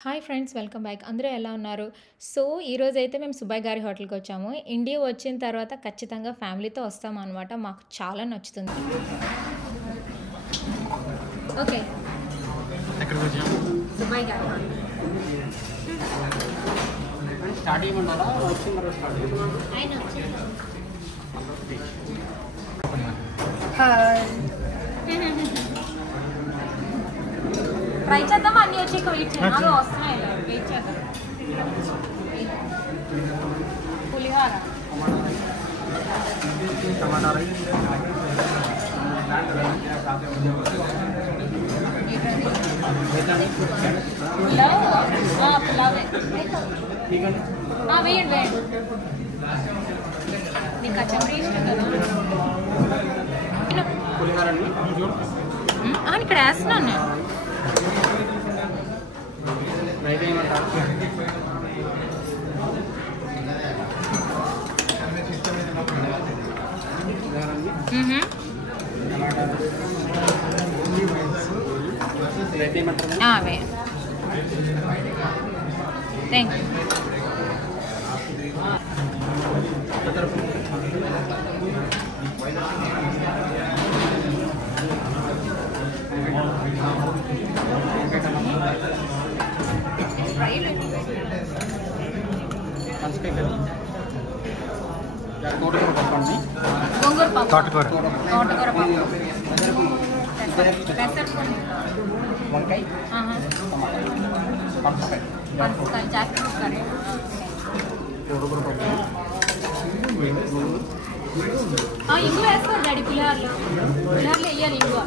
Hi friends welcome back. అందరూ ఎలా ఉన్నారు? సో, ఈరోజైతే మేము సుబ్బయ్య గారి హోటల్‌కి వచ్చాము. ఇండియా వచ్చిన తర్వాత ఖచ్చితంగా ఫ్యామిలీతో వస్తామనమాట. మాకు చాలా నచ్చుతుంది. ఓకే. ఎక్కడికి వచ్చాము? సుబ్బయ్య గారి హోటల్. స్టార్ట్ చేయమన్నారా? వచ్చిన తర్వాత స్టార్ట్ చేయమన్నారా? ఆయన వచ్చారు. హాయ్ ట్రై చేద్దాం. అన్నీ వచ్చి వెయిట్ చేయాలి. వస్తున్నాయి వెయిట్ చేద్దాం. పులిహోర, టమాటా రైస్, పులావే చికెన్ వేయండి. నీకు కచంబరి ఇష్టం కదా? పులిహోర ఇక్కడ వేస్తున్నాను నేను. రైస్ ఏమంటారు? టమాటా రైస్ ఏమంటారు? Away thank you. తోటకూర పప్పు అండి. గోంగూర పప్పు, తోటకూర తోటకూర పప్పు, పెసరపప్పు, వంకాయ పప్పుకాయ పనసకాయ, జాకెట్ కర్రీ. తోటకూర పప్పు ఇంగు వేస్తారు డాడీ పులిహోరలో. పులిహోరలో వేయాలి ఇంగు.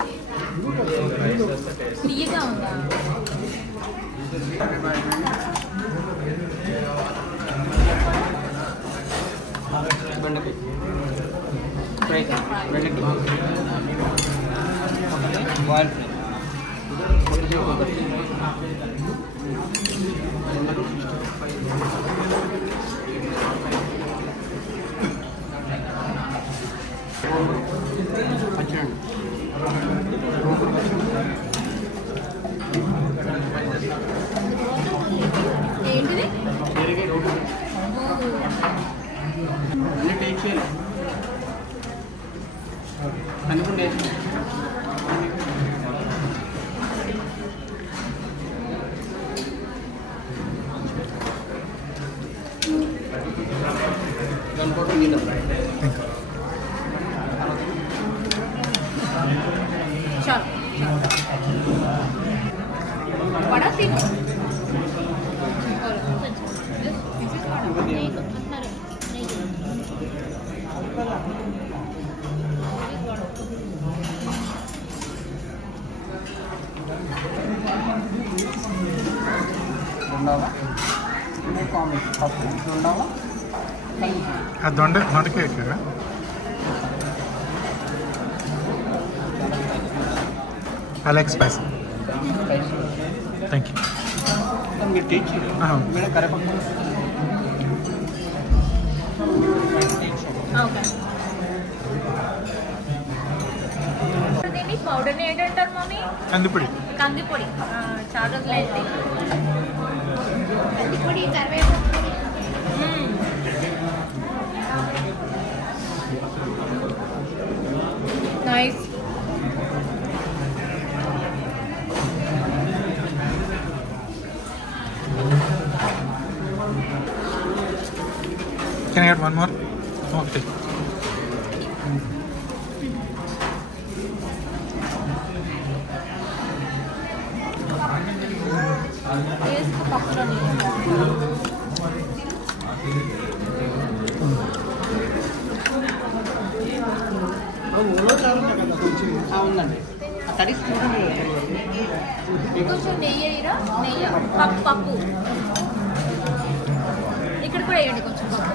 తీయగా ఉందా? బెండకాయ ఫ్రై, బెండకాయ బాయిల్ ఫ్రై, పచ్చడి ఏంటిది? పెరిగే రోడ్డు అన్నీ టేక్ చేయాలి. కనుకుంటే కనుకోవడం మీద చాలు వడ తిను. రెండవ కాంబినేషన్ పప్పు రెండవ దొండకాయ కదా అలెక్స్ స్పైస్ స్పైస్. Thank you. మీరు టేక్ చేయాలి. మేడం కరేపప్పు ఓకే. దీన్ని పౌడర్ని ఏంటంటారు మమ్మీ? కందిపొడి కందిపొడి. చాలా రోజులు అయితే కందిపొడి, కరివేపాకు పొడి. Nice. Can I get one more? Okay. పప్పులోని ఉందండి. తడిసి కొంచెం నెయ్యి వేయరా? నెయ్యి, పప్పు పప్పు ఇక్కడ కూడా వేయండి కొంచెం పప్పు.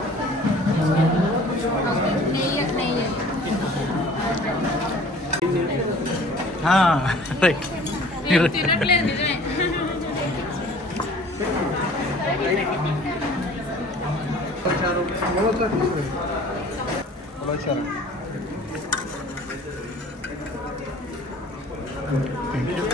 ఓకే. నెయ్యి నెయ్యి రైట్. నేను తినట్లేదు నిజమే. ఉలవచారు థ్యాంక్ యూ.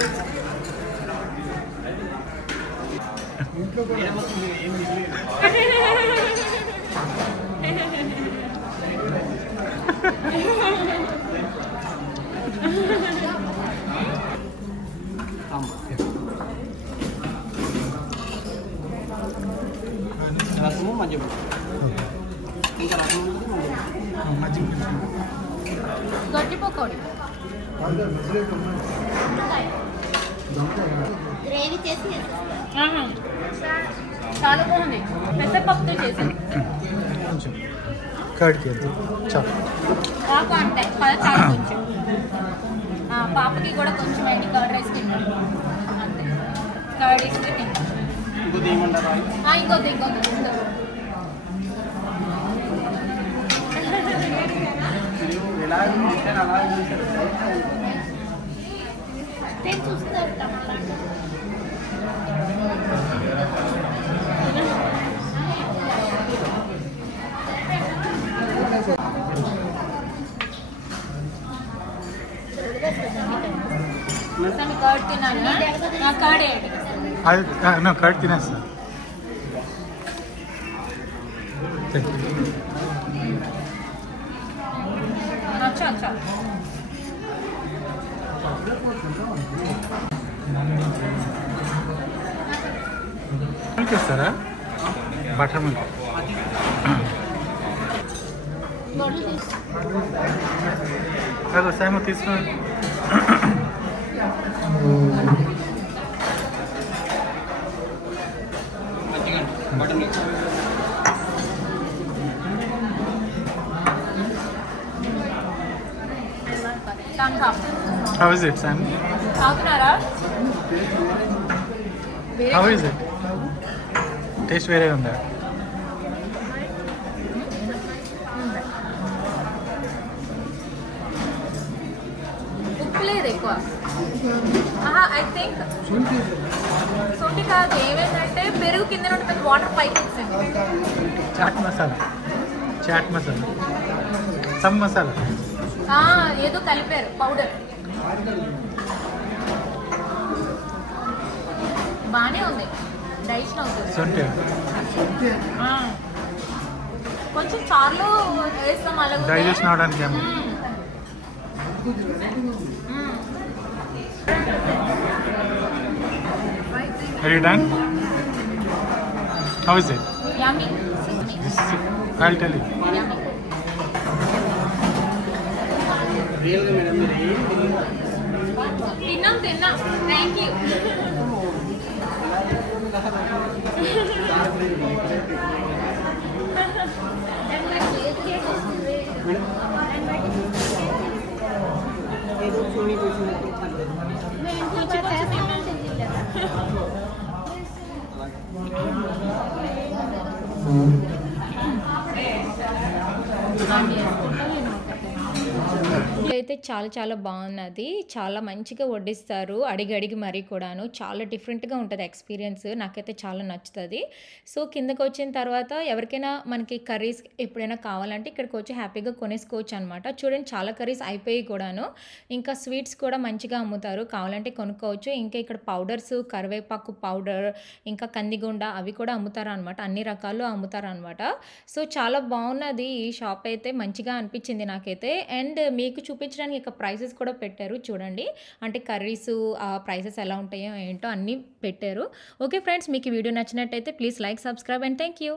రసము మధ్య ఇంకా రసం మజ్జిగ గట్టి పకోడీ గ్రేవీ చేసి చాలా బాగుంది పెసరపప్పుతో చేసింది కొంచెం కర్డ్ చేద్దాం చాలు నాకు అంటే చాలా కొంచెం పాపకి కూడా కొంచెం అండి కర్డ్ రైస్ తిన్నాను అంతే కర్డ్ ఇస్తే తిన్నాను ఇంకోటి ఏమంటారా ఇంకొద్దు ఎలా చేశారు అలా చేశారు నేను చూస్తారు టమాటా కర్డ్ తిన్నాను కర్డ్ ఏంటి అది కర్డ్ తినేస్తా అచ్చా మిల్క్ ఇస్తారా బటర్ మిల్క్ అదే సేమ తీసుకుని మంచిగా butter milk How is it, Sam? తాగుతున్నారా How is it? Taste వేరే ఉందా ఉప్పు లేదు ఎక్కువ ఐ థింక్ సొంటి కాదు ఏమైందంటే పెరుగు కింద నుండి పెద్ద వాటర్ పైకి వచ్చింది చాట్ మసాలా సమ్ మసాలా ఏదో కలిపారు పౌడర్ బాగానే ఉంది డైజెషన్ అవుతుంది సొంటి కొంచెం చార్లో వేస్తాం అలాగే డైజెషన్ అవడానికి ఏమో Are you done? How is it? Yummy I'll tell you. యమ్మీ రియల్గా మేడం మీరు ఏం తిన్నాం థ్యాంక్ యూ ఏదో చూని కూర్చున్నట్టు అయితే చాలా బాగున్నది చాలా మంచిగా వడ్డిస్తారు అడిగి మరీ కూడాను చాలా డిఫరెంట్గా ఉంటుంది ఎక్స్పీరియన్స్ నాకైతే చాలా నచ్చుతుంది సో కిందకి వచ్చిన తర్వాత ఎవరికైనా మనకి కర్రీస్ ఎప్పుడైనా కావాలంటే ఇక్కడికి వచ్చి హ్యాపీగా కొనేసుకోవచ్చు అనమాట చూడండి చాలా కర్రీస్ అయిపోయి కూడాను ఇంకా స్వీట్స్ కూడా మంచిగా అమ్ముతారు కావాలంటే కొనుక్కోవచ్చు ఇంకా ఇక్కడ పౌడర్స్ కరివేపాకు పౌడర్ ఇంకా కందిగుండ అవి కూడా అమ్ముతారు అనమాట అన్ని రకాలు అమ్ముతారు అనమాట సో చాలా బాగున్నది ఈ షాప్ అయితే మంచిగా అనిపించింది నాకైతే అండ్ మీకు చూపించడానికి ఇక ప్రైసెస్ కూడా పెట్టారు చూడండి అంటే కర్రీస్ ఆ ప్రైసెస్ ఎలా ఉంటాయో ఏంటో అన్నీ పెట్టారు ఓకే ఫ్రెండ్స్ మీకు ఈ వీడియో నచ్చినట్టయితే please like subscribe and thank you